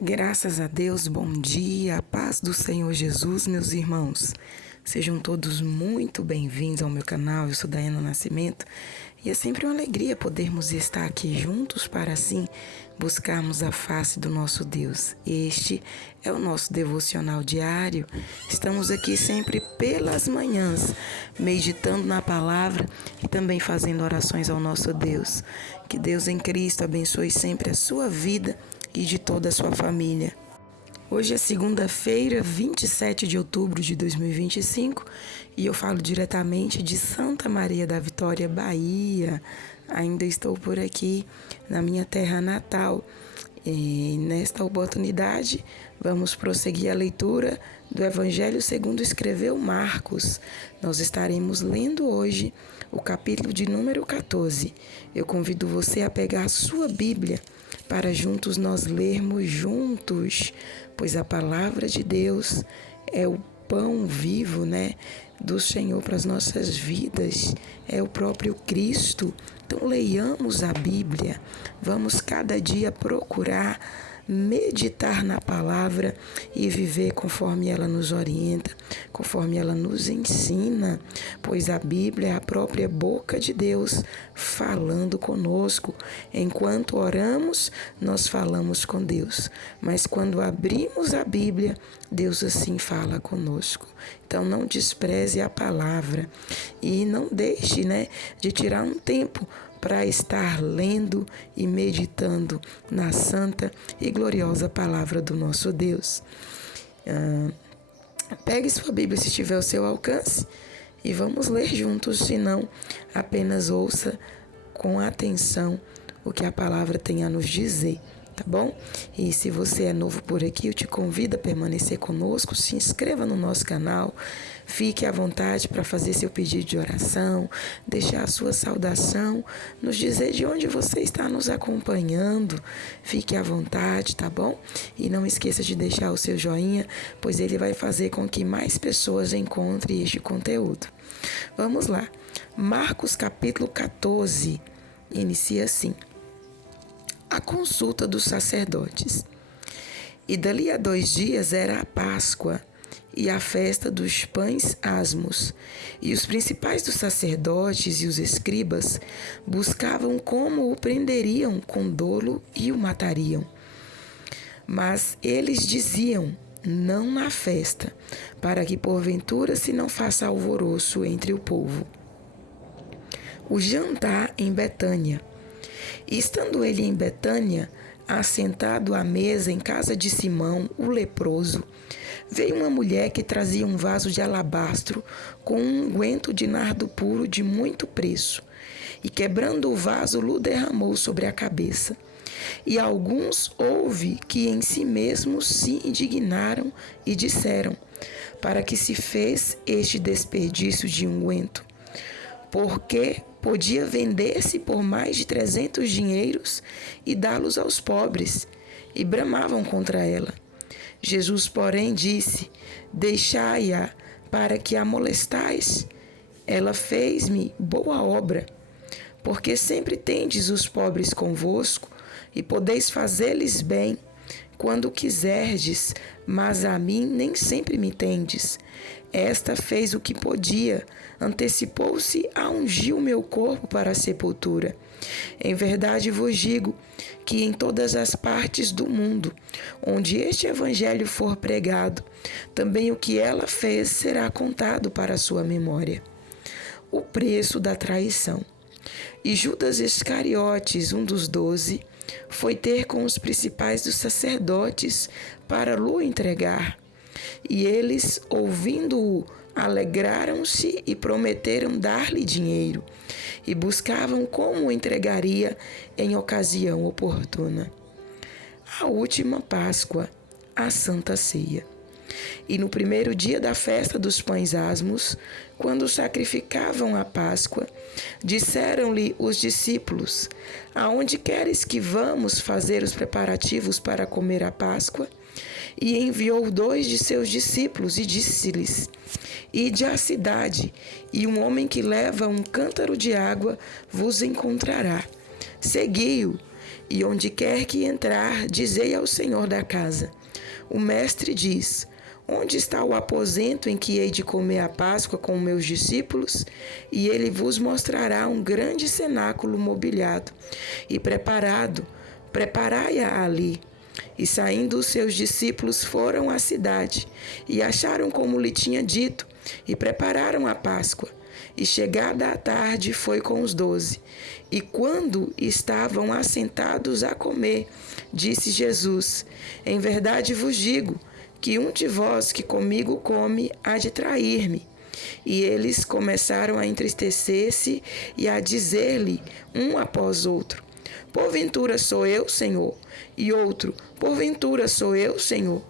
Graças a Deus, bom dia, a paz do Senhor Jesus, meus irmãos. Sejam todos muito bem-vindos ao meu canal, eu sou Daiana Nascimento e é sempre uma alegria podermos estar aqui juntos para assim buscarmos a face do nosso Deus. Este é o nosso devocional diário, estamos aqui sempre pelas manhãs, meditando na palavra e também fazendo orações ao nosso Deus. Que Deus em Cristo abençoe sempre a sua vida e de toda a sua família. Hoje é segunda-feira, 27 de outubro de 2025 e eu falo diretamente de Santa Maria da Vitória, Bahia. Ainda estou por aqui na minha terra natal e nesta oportunidade vamos prosseguir a leitura do Evangelho segundo escreveu Marcos. Nós estaremos lendo hoje o capítulo de número 14. Eu convido você a pegar a sua Bíblia para juntos nós lermos juntos, pois a palavra de Deus é o pão vivo, do Senhor para as nossas vidas, é o próprio Cristo. Então leiamos a Bíblia, vamos cada dia procurar meditar na palavra e viver conforme ela nos orienta, conforme ela nos ensina, pois a Bíblia é a própria boca de Deus falando conosco. Enquanto oramos, nós falamos com Deus, mas quando abrimos a Bíblia, Deus assim fala conosco. Então não despreze a palavra e não deixe, de tirar um tempo para estar lendo e meditando na santa e gloriosa palavra do nosso Deus. Pegue sua Bíblia se estiver ao seu alcance e vamos ler juntos, se não, apenas ouça com atenção o que a palavra tem a nos dizer. Tá bom? E se você é novo por aqui, eu te convido a permanecer conosco, se inscreva no nosso canal, fique à vontade para fazer seu pedido de oração, deixar a sua saudação, nos dizer de onde você está nos acompanhando, fique à vontade, tá bom? E não esqueça de deixar o seu joinha, pois ele vai fazer com que mais pessoas encontrem este conteúdo. Vamos lá, Marcos capítulo 14, inicia assim. A consulta dos sacerdotes. E dali a 2 dias era a Páscoa e a festa dos pães asmos. E os principais dos sacerdotes e os escribas buscavam como o prenderiam com dolo e o matariam. Mas eles diziam, não na festa, para que porventura se não faça alvoroço entre o povo. O jantar em Betânia. E estando ele em Betânia, assentado à mesa em casa de Simão, o leproso, veio uma mulher que trazia um vaso de alabastro com um unguento de nardo puro de muito preço, e quebrando o vaso, lhe derramou sobre a cabeça. E alguns houve que em si mesmos se indignaram e disseram, para que se fez este desperdício de unguento? Porque podia vender-se por mais de 300 dinheiros e dá-los aos pobres, e bramavam contra ela. Jesus, porém, disse, deixai-a, para que a molestais. Ela fez-me boa obra, porque sempre tendes os pobres convosco, e podeis fazer-lhes bem, quando quiserdes, mas a mim nem sempre me tendes. Esta fez o que podia, antecipou-se a ungir o meu corpo para a sepultura. Em verdade vos digo que em todas as partes do mundo, onde este evangelho for pregado, também o que ela fez será contado para a sua memória. O preço da traição. E Judas Iscariotes, um dos 12, foi ter com os principais dos sacerdotes para lhe entregar. E eles, ouvindo-o, alegraram-se e prometeram dar-lhe dinheiro, e buscavam como o entregaria em ocasião oportuna. A última Páscoa, a Santa Ceia. E no primeiro dia da festa dos pães asmos, quando sacrificavam a Páscoa, disseram-lhe os discípulos, aonde queres que vamos fazer os preparativos para comer a Páscoa? E enviou 2 de seus discípulos e disse-lhes, ide à cidade, e um homem que leva um cântaro de água vos encontrará. Segui-o. e onde quer que entrar, dizei ao Senhor da casa: o mestre diz: onde está o aposento em que hei de comer a Páscoa com meus discípulos? E ele vos mostrará um grande cenáculo mobiliado e preparado. Preparai-a ali. E saindo os seus discípulos foram à cidade, e acharam como lhe tinha dito, e prepararam a Páscoa. E chegada a tarde foi com os 12. E quando estavam assentados a comer, disse Jesus: em verdade vos digo, que um de vós que comigo come há de trair-me. E eles começaram a entristecer-se e a dizer-lhe um após outro: porventura sou eu, Senhor? E outro: porventura sou eu, Senhor?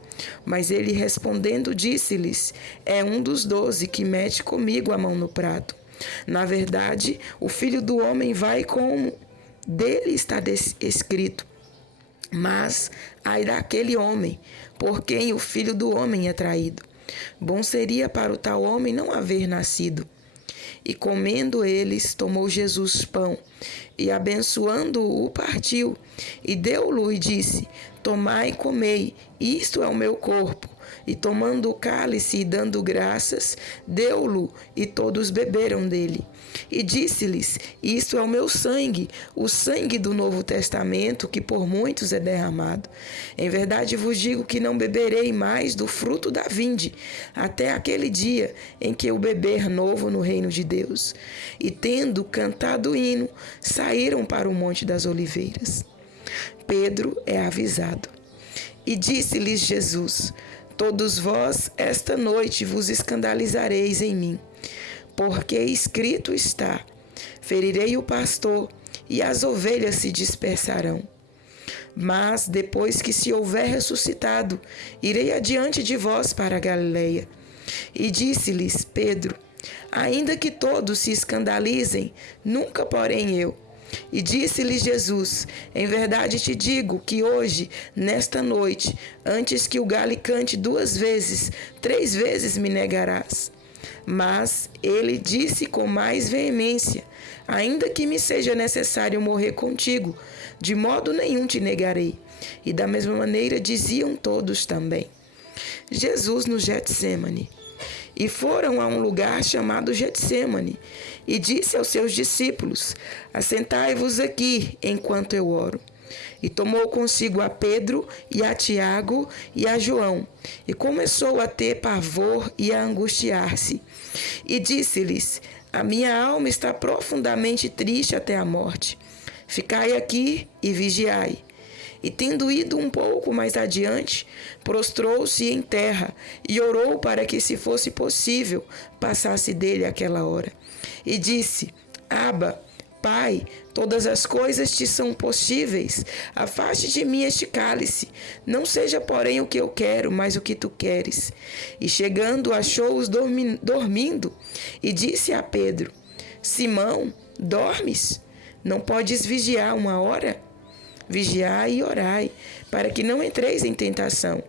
Mas ele respondendo disse-lhes: é um dos 12 que mete comigo a mão no prato. Na verdade, o Filho do Homem vai como dele está escrito. Mas ai daquele homem, por quem o Filho do Homem é traído. Bom seria para o tal homem não haver nascido. E comendo eles, tomou Jesus pão, e abençoando-o, partiu, e deu-lo e disse: tomai e comei, isto é o meu corpo. E tomando o cálice e dando graças, deu-lo, e todos beberam dele. E disse-lhes: isto é o meu sangue, o sangue do Novo Testamento, que por muitos é derramado. Em verdade vos digo que não beberei mais do fruto da vinde, até aquele dia em que eu beber novo no reino de Deus. E tendo cantado o hino, saíram para o Monte das Oliveiras. Pedro é avisado. E disse-lhes Jesus: todos vós esta noite vos escandalizareis em mim, porque escrito está: ferirei o pastor, e as ovelhas se dispersarão. Mas, depois que se houver ressuscitado, irei adiante de vós para a Galileia. E disse-lhes Pedro: ainda que todos se escandalizem, nunca porém eu. E disse-lhes Jesus: em verdade te digo que hoje, nesta noite, antes que o galo cante 2 vezes, 3 vezes me negarás. Mas ele disse com mais veemência: ainda que me seja necessário morrer contigo, de modo nenhum te negarei. E da mesma maneira diziam todos também. Jesus no Getsêmani. E foram a um lugar chamado Getsêmani, e disse aos seus discípulos: assentai-vos aqui, enquanto eu oro. E tomou consigo a Pedro, e a Tiago, e a João, e começou a ter pavor e a angustiar-se. E disse-lhes: a minha alma está profundamente triste até a morte. Ficai aqui e vigiai. E tendo ido um pouco mais adiante, prostrou-se em terra e orou para que, se fosse possível, passasse dele aquela hora. E disse: Abba, Pai, todas as coisas te são possíveis. Afaste de mim este cálice. Não seja, porém, o que eu quero, mas o que tu queres. E chegando, achou-os dormindo, e disse a Pedro: Simão, dormes? Não podes vigiar 1 hora? Vigiai e orai, para que não entreis em tentação.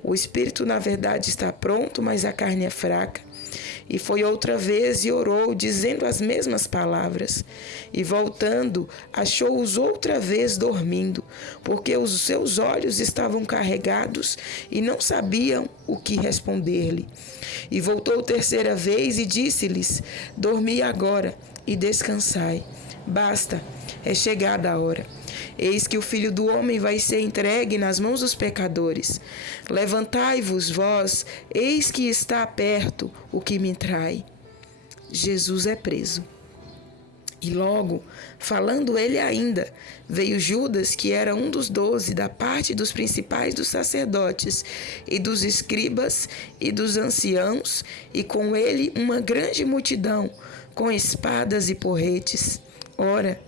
O espírito, na verdade, está pronto, mas a carne é fraca. E foi outra vez e orou, dizendo as mesmas palavras. E voltando, achou-os outra vez dormindo, porque os seus olhos estavam carregados e não sabiam o que responder-lhe. E voltou 3ª vez e disse-lhes: dormi agora e descansai. Basta, é chegada a hora. Eis que o Filho do Homem vai ser entregue nas mãos dos pecadores. Levantai-vos, vós, eis que está perto o que me trai. Jesus é preso. E logo, falando ele ainda, veio Judas, que era um dos 12, da parte dos principais dos sacerdotes, e dos escribas, e dos anciãos, e com ele uma grande multidão, com espadas e porretes. Ora,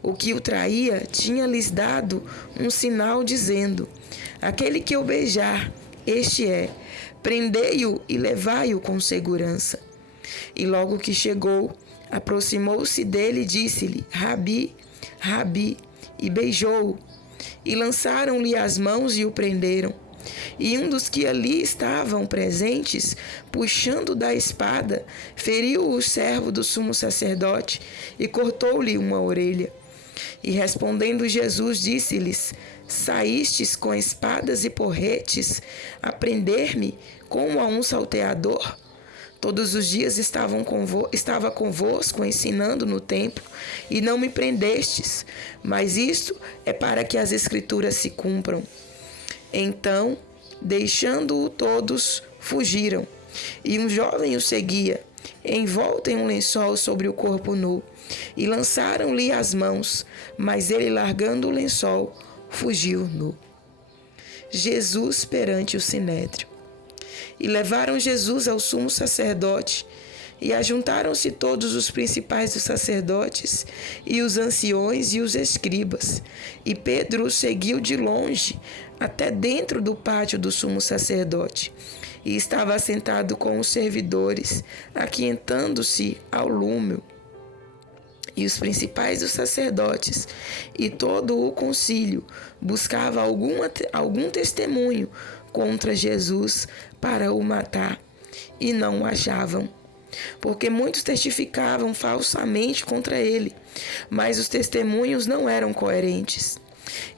o que o traía tinha-lhes dado um sinal, dizendo: aquele que eu beijar, este é, prendei-o e levai-o com segurança. E logo que chegou, aproximou-se dele e disse-lhe: Rabi, Rabi, e beijou-o. E lançaram-lhe as mãos e o prenderam. E um dos que ali estavam presentes, puxando da espada, feriu o servo do sumo sacerdote e cortou-lhe uma orelha. E respondendo Jesus, disse-lhes: Saístes com espadas e porretes a prender-me como a um salteador? Todos os dias estava convosco ensinando no templo, e não me prendestes, mas isto é para que as Escrituras se cumpram. Então, deixando-o todos, fugiram, e um jovem o seguia, envolto em um lençol sobre o corpo nu, e lançaram-lhe as mãos, mas ele, largando o lençol, fugiu nu. Jesus perante o sinédrio. E levaram Jesus ao sumo sacerdote, e ajuntaram-se todos os principais dos sacerdotes, e os anciões e os escribas. E Pedro o seguiu de longe, até dentro do pátio do sumo sacerdote, e estava assentado com os servidores, aquietando-se ao lume. E os principais dos sacerdotes e todo o concílio buscava algum testemunho contra Jesus para o matar, e não o achavam, porque muitos testificavam falsamente contra ele, mas os testemunhos não eram coerentes.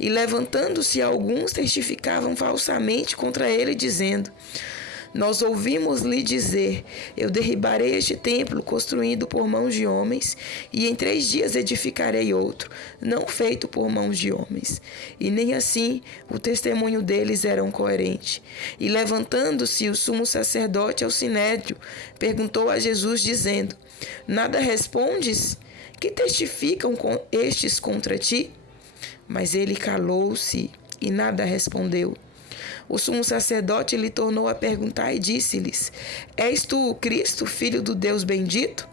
E levantando-se alguns testificavam falsamente contra ele, dizendo: Nós ouvimos-lhe dizer: Eu derribarei este templo construído por mãos de homens, e em 3 dias edificarei outro, não feito por mãos de homens. E nem assim o testemunho deles era coerente. E levantando-se o sumo sacerdote ao sinédrio, perguntou a Jesus, dizendo: Nada respondes? Que testificam estes contra ti? Mas ele calou-se e nada respondeu. O sumo sacerdote lhe tornou a perguntar e disse-lhes: És tu o Cristo, filho do Deus bendito?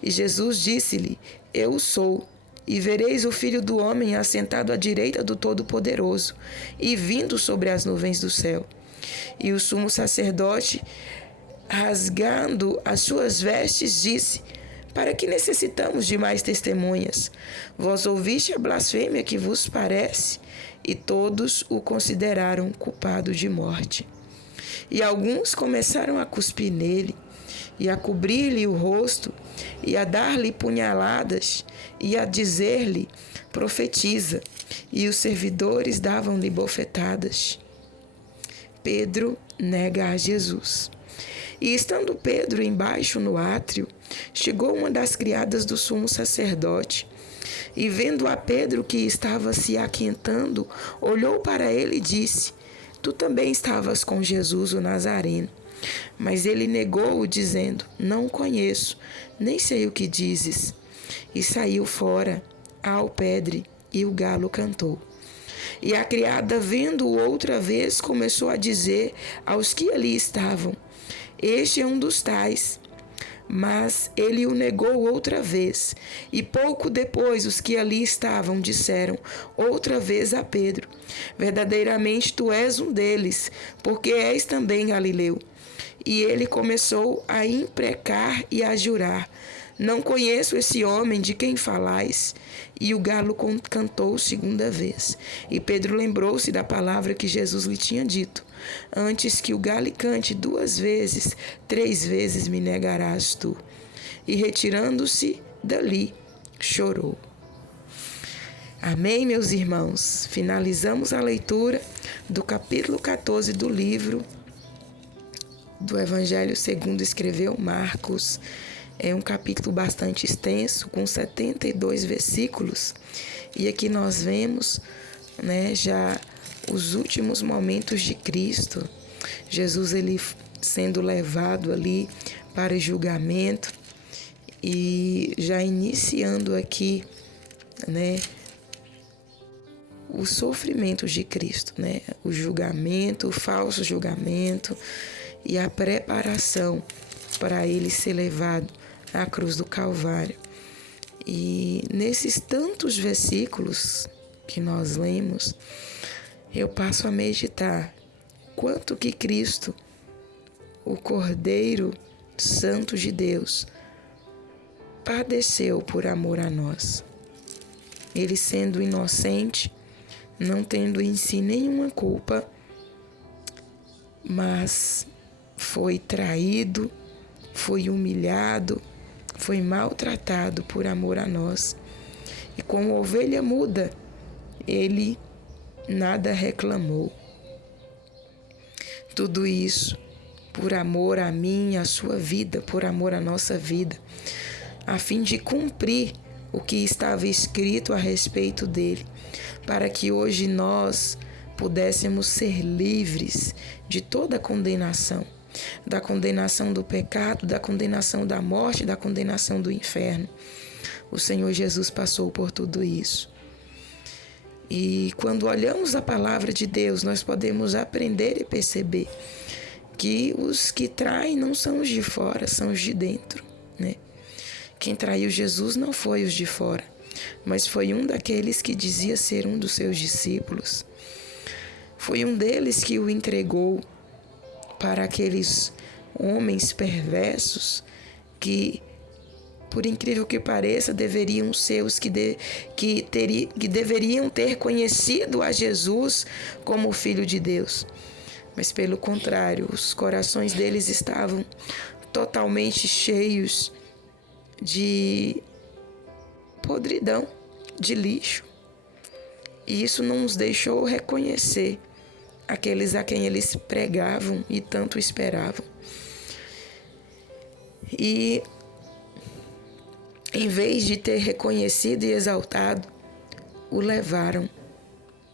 E Jesus disse-lhe: Eu sou. E vereis o Filho do Homem assentado à direita do Todo-Poderoso e vindo sobre as nuvens do céu. E o sumo sacerdote, rasgando as suas vestes, disse: Para que necessitamos de mais testemunhas? Vós ouviste a blasfêmia que vos parece? E todos o consideraram culpado de morte. E alguns começaram a cuspir nele, e a cobrir-lhe o rosto, e a dar-lhe punhaladas, e a dizer-lhe: Profetiza. E os servidores davam-lhe bofetadas. Pedro nega a Jesus. E estando Pedro embaixo no átrio, chegou uma das criadas do sumo sacerdote, e vendo a Pedro que estava se aquietando, olhou para ele e disse: Tu também estavas com Jesus o Nazareno. Mas ele negou-o, dizendo: Não o conheço, nem sei o que dizes. E saiu fora, ao alpedre, e o galo cantou. E a criada, vendo-o outra vez, começou a dizer aos que ali estavam: Este é um dos tais. Mas ele o negou outra vez. E pouco depois os que ali estavam disseram outra vez a Pedro: Verdadeiramente tu és um deles, porque és também galileu. E ele começou a imprecar e a jurar: Não conheço esse homem de quem falais. E o galo cantou 2ª vez. E Pedro lembrou-se da palavra que Jesus lhe tinha dito: Antes que o galo cante 2 vezes, 3 vezes me negarás tu. E retirando-se dali, chorou. Amém, meus irmãos? Finalizamos a leitura do capítulo 14 do livro do Evangelho segundo escreveu Marcos. É um capítulo bastante extenso, com 72 versículos. E aqui nós vemos, já os últimos momentos de Cristo. Jesus, ele sendo levado ali para julgamento, e já iniciando aqui, os sofrimentos de Cristo, o julgamento, o falso julgamento e a preparação para ele ser levado à cruz do Calvário. E nesses tantos versículos que nós lemos, eu passo a meditar quanto que Cristo, o Cordeiro Santo de Deus, padeceu por amor a nós. Ele sendo inocente, não tendo em si nenhuma culpa, mas foi traído, foi humilhado, foi maltratado por amor a nós. e como ovelha muda, ele nada reclamou. Tudo isso por amor a mim e à sua vida, por amor à nossa vida, a fim de cumprir o que estava escrito a respeito dele, para que hoje nós pudéssemos ser livres de toda condenação, da condenação do pecado, da condenação da morte, da condenação do inferno. O Senhor Jesus passou por tudo isso. E quando olhamos a palavra de Deus, nós podemos aprender e perceber que os que traem não são os de fora, são os de dentro, né? Quem traiu Jesus não foi os de fora, mas foi um daqueles que dizia ser um dos seus discípulos. Foi um deles que o entregou para aqueles homens perversos que, por incrível que pareça, deveriam ser os que deveriam ter conhecido a Jesus como o Filho de Deus. Mas, pelo contrário, os corações deles estavam totalmente cheios de podridão, de lixo. E isso não os deixou reconhecer aqueles a quem eles pregavam e tanto esperavam. E, em vez de ter reconhecido e exaltado, o levaram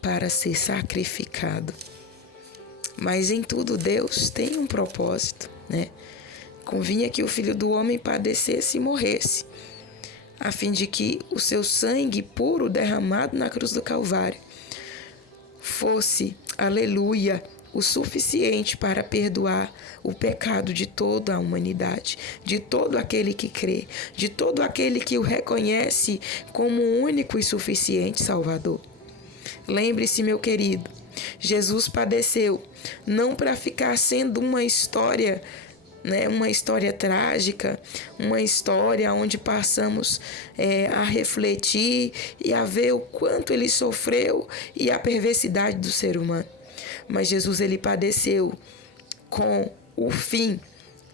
para ser sacrificado. Mas em tudo Deus tem um propósito, né? Convinha que o Filho do Homem padecesse e morresse, a fim de que o seu sangue puro derramado na cruz do Calvário fosse, aleluia, o suficiente para perdoar o pecado de toda a humanidade, de todo aquele que crê, de todo aquele que o reconhece como o único e suficiente Salvador. Lembre-se, meu querido, Jesus padeceu não para ficar sendo uma história, uma história trágica, uma história onde passamos a refletir e a ver o quanto ele sofreu e a perversidade do ser humano. Mas Jesus, ele padeceu com o fim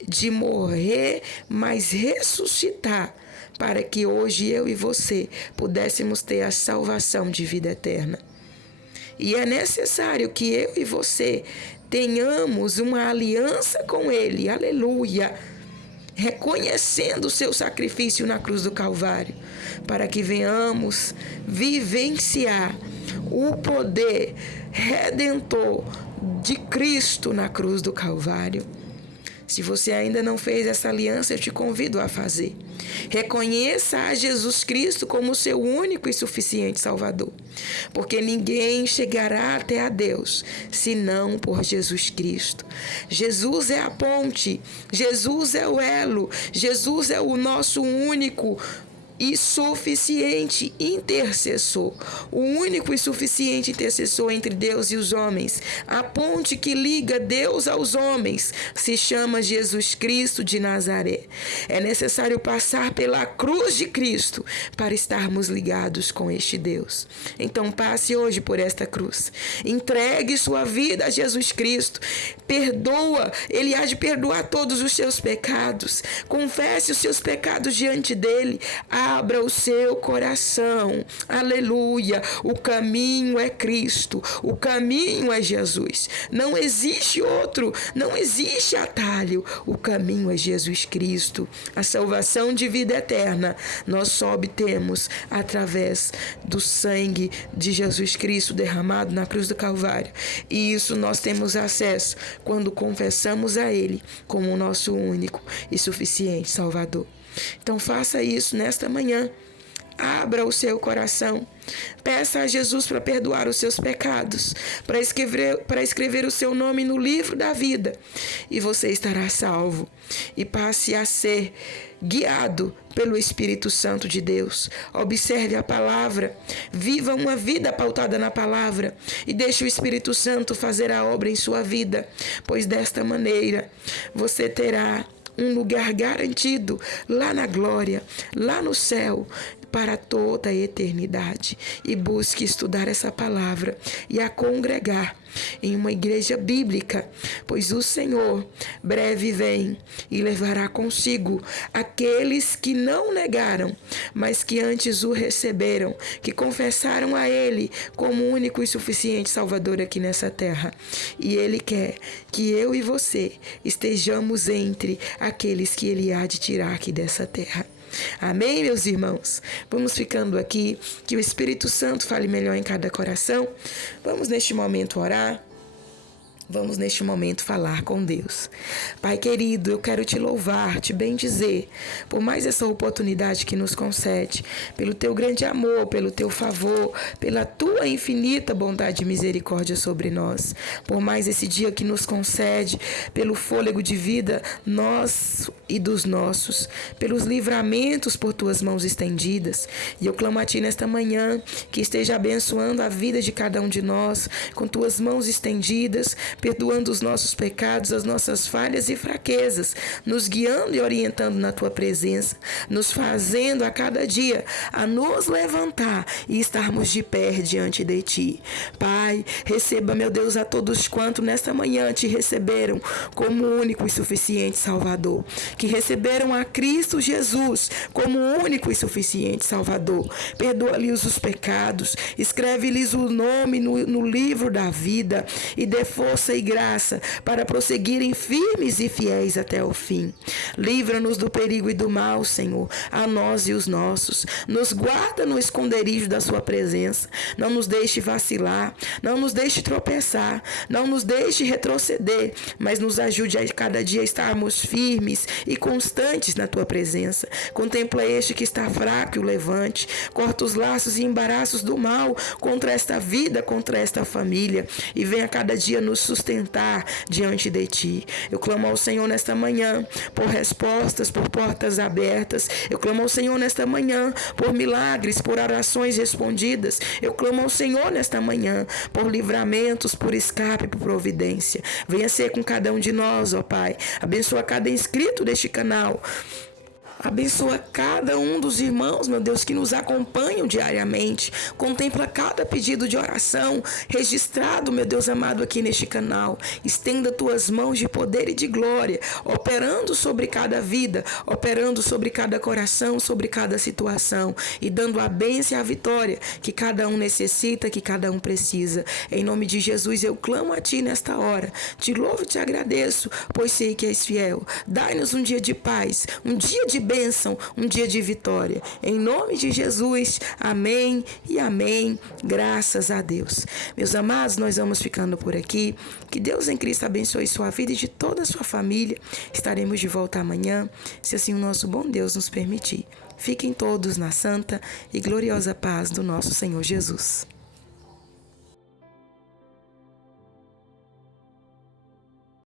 de morrer, mas ressuscitar, para que hoje eu e você pudéssemos ter a salvação de vida eterna. E é necessário que eu e você tenhamos uma aliança com Ele, aleluia, reconhecendo o seu sacrifício na cruz do Calvário, para que venhamos vivenciar o poder redentor de Cristo na cruz do Calvário. Se você ainda não fez essa aliança, eu te convido a fazer. Reconheça a Jesus Cristo como seu único e suficiente Salvador, porque ninguém chegará até a Deus senão por Jesus Cristo. Jesus é a ponte, Jesus é o elo, Jesus é o nosso único e suficiente intercessor, o único e suficiente intercessor entre Deus e os homens. A ponte que liga Deus aos homens se chama Jesus Cristo de Nazaré. É necessário passar pela cruz de Cristo para estarmos ligados com este Deus. Então passe hoje por esta cruz, entregue sua vida a Jesus Cristo, perdoa, Ele há de perdoar todos os seus pecados, confesse os seus pecados diante dEle, abra o seu coração, aleluia. O caminho é Cristo, o caminho é Jesus. Não existe outro, não existe atalho. O caminho é Jesus Cristo. A salvação de vida eterna nós só obtemos através do sangue de Jesus Cristo derramado na cruz do Calvário. E isso nós temos acesso quando confessamos a Ele como o nosso único e suficiente Salvador. Então faça isso nesta manhã. Abra o seu coração. Peça a Jesus para perdoar os seus pecados, para escrever o seu nome no livro da vida. E você estará salvo. E passe a ser guiado pelo Espírito Santo de Deus. Observe a palavra. Viva uma vida pautada na palavra. E deixe o Espírito Santo fazer a obra em sua vida. Pois desta maneira você terá um lugar garantido lá na glória, lá no céu, para toda a eternidade. E busque estudar essa palavra e a congregar em uma igreja bíblica, pois o Senhor breve vem e levará consigo aqueles que não negaram, mas que antes o receberam, que confessaram a Ele como único e suficiente Salvador aqui nessa terra. E Ele quer que eu e você estejamos entre aqueles que Ele há de tirar aqui dessa terra. Amém, meus irmãos? Vamos ficando aqui, que o Espírito Santo fale melhor em cada coração. Vamos neste momento orar. Vamos neste momento falar com Deus. Pai querido, eu quero te louvar, te bendizer, por mais essa oportunidade que nos concede, pelo teu grande amor, pelo teu favor, pela tua infinita bondade e misericórdia sobre nós, por mais esse dia que nos concede, pelo fôlego de vida, nós e dos nossos, pelos livramentos por tuas mãos estendidas. E eu clamo a ti nesta manhã, que esteja abençoando a vida de cada um de nós, com tuas mãos estendidas, perdoando os nossos pecados, as nossas falhas e fraquezas, nos guiando e orientando na tua presença, nos fazendo a cada dia a nos levantar e estarmos de pé diante de ti. Pai, receba, meu Deus, a todos quanto nesta manhã te receberam como único e suficiente Salvador, que receberam a Cristo Jesus como único e suficiente Salvador. Perdoa-lhes os pecados, escreve-lhes o nome no livro da vida e dê força e graça para prosseguirem firmes e fiéis até o fim. Livra-nos do perigo e do mal, Senhor, a nós e os nossos. Nos guarda no esconderijo da sua presença. Não nos deixe vacilar, não nos deixe tropeçar, não nos deixe retroceder, mas nos ajude a cada dia estarmos firmes e constantes na tua presença. Contempla este que está fraco e o levante. Corta os laços e embaraços do mal contra esta vida, contra esta família, e venha cada dia nos sustentar diante de ti. Eu clamo ao Senhor nesta manhã por respostas, por portas abertas. Eu clamo ao Senhor nesta manhã por milagres, por orações respondidas. Eu clamo ao Senhor nesta manhã por livramentos, por escape, por providência. Venha ser com cada um de nós, ó Pai. Abençoa cada inscrito deste canal. Abençoa cada um dos irmãos, meu Deus, que nos acompanham diariamente. Contempla cada pedido de oração registrado, meu Deus amado, aqui neste canal. Estenda tuas mãos de poder e de glória, operando sobre cada vida, operando sobre cada coração, sobre cada situação, e dando a bênção e a vitória que cada um necessita, que cada um precisa. Em nome de Jesus, eu clamo a ti nesta hora. Te louvo e te agradeço, pois sei que és fiel. Dai-nos um dia de paz, um dia de bênção, um dia de vitória. Em nome de Jesus, amém e amém. Graças a Deus. Meus amados, nós vamos ficando por aqui. Que Deus em Cristo abençoe sua vida e de toda a sua família. Estaremos de volta amanhã, se assim o nosso bom Deus nos permitir. Fiquem todos na santa e gloriosa paz do nosso Senhor Jesus.